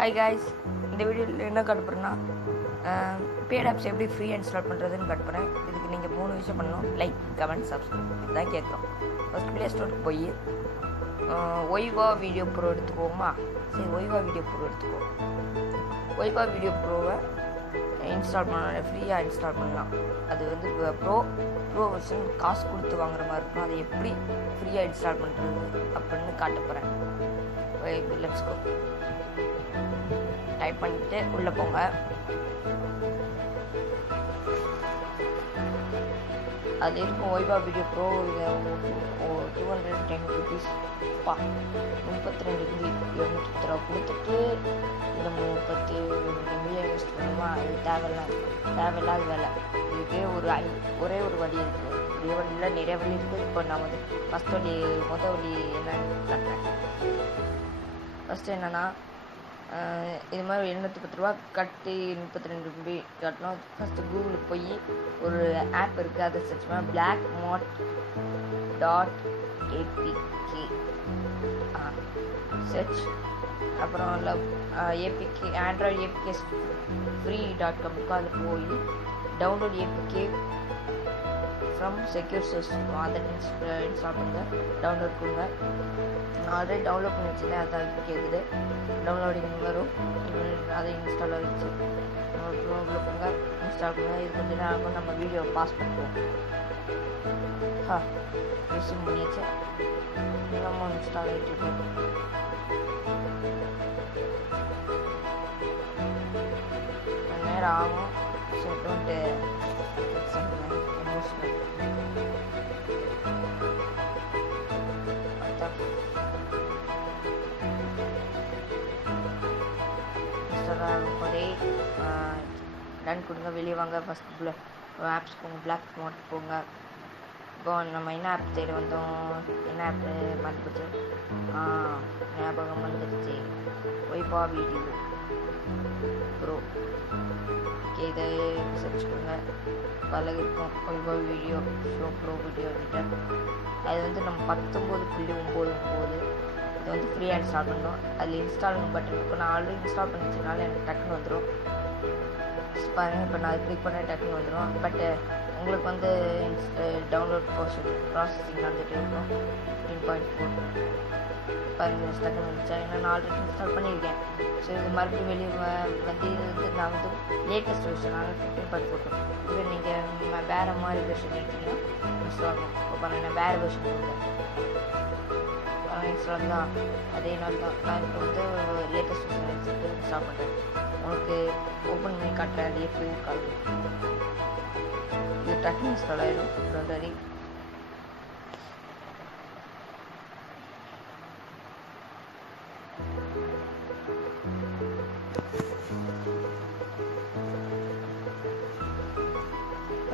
Hi guys, இந்த வீடியோவில் என்ன காட்டுறேன்னா பேட் ஆப்ஸ் எப்படி ஃப்ரீ இன்ஸ்டால் பண்ணுறதுன்னு காட்டுறேன். இதுக்கு நீங்கள் 3 விஷயம் பண்ணணும்: லைக், கமெண்ட், சப்ஸ்கிரைப். இதுதான் கேட்குறோம். ஃபஸ்ட் ப்ளே ஸ்டோருக்கு போய் ஒய்வா வீடியோ ப்ரோ எடுத்துக்கோமா. சரி, ஒய்வா வீடியோ ப்ரோ எடுத்துக்கோ. ஒய்வா வீடியோ ப்ரோவை இன்ஸ்டால் பண்ண ஃப்ரீயாக இன்ஸ்டால் பண்ணலாம். அது வந்து ப்ரோ வெர்ஷன் காசு கொடுத்து வாங்குற மாதிரி இருக்கும். அதை எப்படி ஃப்ரீயாக இன்ஸ்டால் பண்ணுறது அப்படின்னு காட்ட போகிறேன். Let's go. டைப் பண்ணிட்டு உள்ளே போங்க. அது இருக்கும் ஒய்வா வீடியோ ப்ரோ. 210 rupees 32 200 ரூபா கொடுத்துட்டு இதில் 30 மில்லியன் இன்வெஸ்ட் பண்ணுமா? அது தேவையில்லாத வேலை. இதுக்கு ஒரே ஒரு வழி இருக்குது. ஒரே வழியில் நிறைய வழி இருக்குது. இப்போ நான் வந்து மொதல் வழி என்னன்னு காட்டுறேன். ஃபஸ்ட்டு என்னென்னா, இது மாதிரி 710 ரூபா கட்டி 32 ரூபி கட்டணும். ஃபஸ்ட்டு கூகுளுக்கு போய் ஒரு ஆப் இருக்குது, அதை சர்ச் பண்ணால் blackmot.apk சர்ச். அப்புறம் ஏபிகே ஆண்ட்ராய்டு ஏபிகே free.com அதில் போய் download APK from secure source அதை இன்ஸ்டால் பண்ணுங்கள். டவுன்லோட் கொடுங்க. நான் ஆல்ரெடி டவுன்லோட் பண்ணி வச்சுருந்தேன், அதான் இப்போ கேட்குது. டவுன்லோடிங் வரும். அதை இன்ஸ்டால் ஆகிடுச்சு. உள்ள போங்க, இன்ஸ்டால் பண்ணுங்க. இது கொஞ்சம் நேரம் நம்ம வீடியோ பாஸ் பண்ணுவோம். ரிசீவ் பண்ணியாச்சு. நம்ம இன்ஸ்டால் ஆகிட்டு இருக்கோம். நேரம் ஆகும். So don't emotional. டன் கொடுங்க. வெளியே வாங்க. ஃபஸ்ட் ஆப்ஸ் போங்க. blackmot போங்க. இப்போ நம்ம என்ன ஆப் தேடி வந்தோம்? என்ன ஆப் மறந்து போச்சு? ஞாபகம் வந்துடுச்சு. ஒய்வா வீடியோ ப்ரோ. ஓகே, இதை சர்ச் பண்ணுங்க. பல இருக்கும். ஒய்வா வீடியோ ப்ரோ வீடியோ எடிட்டர். அது வந்து நம்ம 19.99 இதை வந்து ஃப்ரீயாக இன்ஸ்டால் பண்ணோம். அதில் இன்ஸ்டால் பட்டன் இருக்கும். நான் ஆல்ரெடி இன்ஸ்டால் பண்ணிச்சதுனால எனக்கு டக்குன்னு வந்துடும். பாருங்கள், இப்போ நான் கிளிக் பண்ண டக்குன்னு வந்துடும். பட் உங்களுக்கு வந்து டவுன்லோட் ப்ராசஸிங் நடந்துகிட்டே இருக்கும். 15.4 பாருங்கள், டக்குன்னு வந்துச்சா? ஏன்னா நான் ஆல்ரெடி இன்ஸ்டால் பண்ணியிருக்கேன். ஸோ இது மறுபடியும் வெளியே வந்து இது வந்து நான் வந்து லேட்டஸ்ட் வெர்ஷன் 15.4. இதுவே நீங்கள் வேறு மாதிரி வெர்ஷன் எடுத்தீங்கன்னா இன்ஸ்டால் ஆகும். இப்போ பாருங்கள், வேறு வெர்ஷன் கொடுங்க. இன்ஸ்டால் தான் அதே நாள் தான். நான் இப்போ வந்து லேட்டஸ்ட் வெர்ஷன் எடுத்துட்டு இன்ஸ்டால் பண்ணுறேன். உங்களுக்கு ஓப்பன் பண்ணி காட்டுறேன். அது எப்படி இருக்காது. இது டக்குன்னு இன்ஸ்டால் ஆகிடும். ரெடி.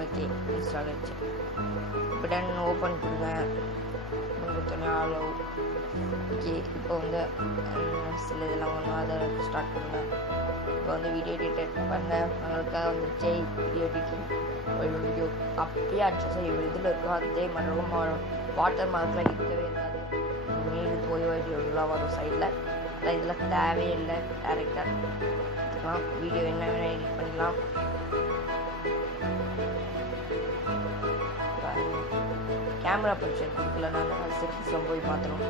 ஓகே, இன்ஸ்டால் ஆகிடுச்சு. இப்போ டன் ஓப்பன் கொடுங்க. கொடுத்தோன்னே ஆலோ. ஓகே, இப்போ வந்து சில இதெல்லாம் ஒன்றும் அதை ஸ்டார்ட் பண்ணுங்க. இப்போ வந்து வீடியோ எடிட்டர் பண்ணேன். உங்களுக்காக வந்து வீடியோ எடிட்டிங் வீடியோ அப்படியே அடிச்சா இதில் இருக்கும். அதே மாதிரி ரொம்ப வாட்டர் மார்க்லாம் இருக்கவே இருக்காது. மீது போய் வீடியோலாம் வரும் சைடில். அதான் இதில் தேவையில்லை. டேரெக்டாக எடுத்துக்கலாம். வீடியோ என்ன வேணால் எடிட் பண்ணிக்கலாம். கேமரா பொசிஷன் கொடுக்கல, நான் செட்டிங்ஸில் போய் மாற்றணும்.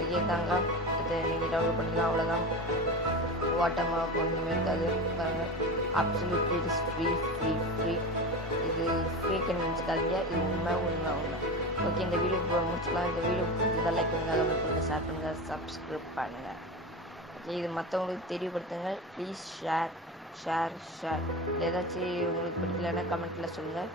ஓகே தாங்க, இதை நீங்கள் டவுன்லோட் பண்ணிக்கலாம். அவ்வளோதான். வாட்டர் மார்க் ஒன்றுமே இருக்காது. பாருங்கள், அப்சல்யூட்லி இட் இஸ் ஃப்ரீ. இது ஃபேக்குன்னு நினச்சிக்காதீங்க. இது உண்மை. ஓகே, இந்த வீடியோ முடிச்சுக்கலாம். இந்த வீடியோ பிடிச்சதாக லைக் பண்ணுங்கள், கமெண்ட் பண்ணுங்கள், ஷேர் பண்ணுங்கள், சப்ஸ்கிரைப் பண்ணுங்கள். ஓகே, இது மற்றவங்களுக்கு தெரியப்படுத்துங்க. Please share. இல்லை ஏதாச்சும் உங்களுக்கு பிடிக்கலன்னா கமெண்ட்டில் சொல்லுங்கள்.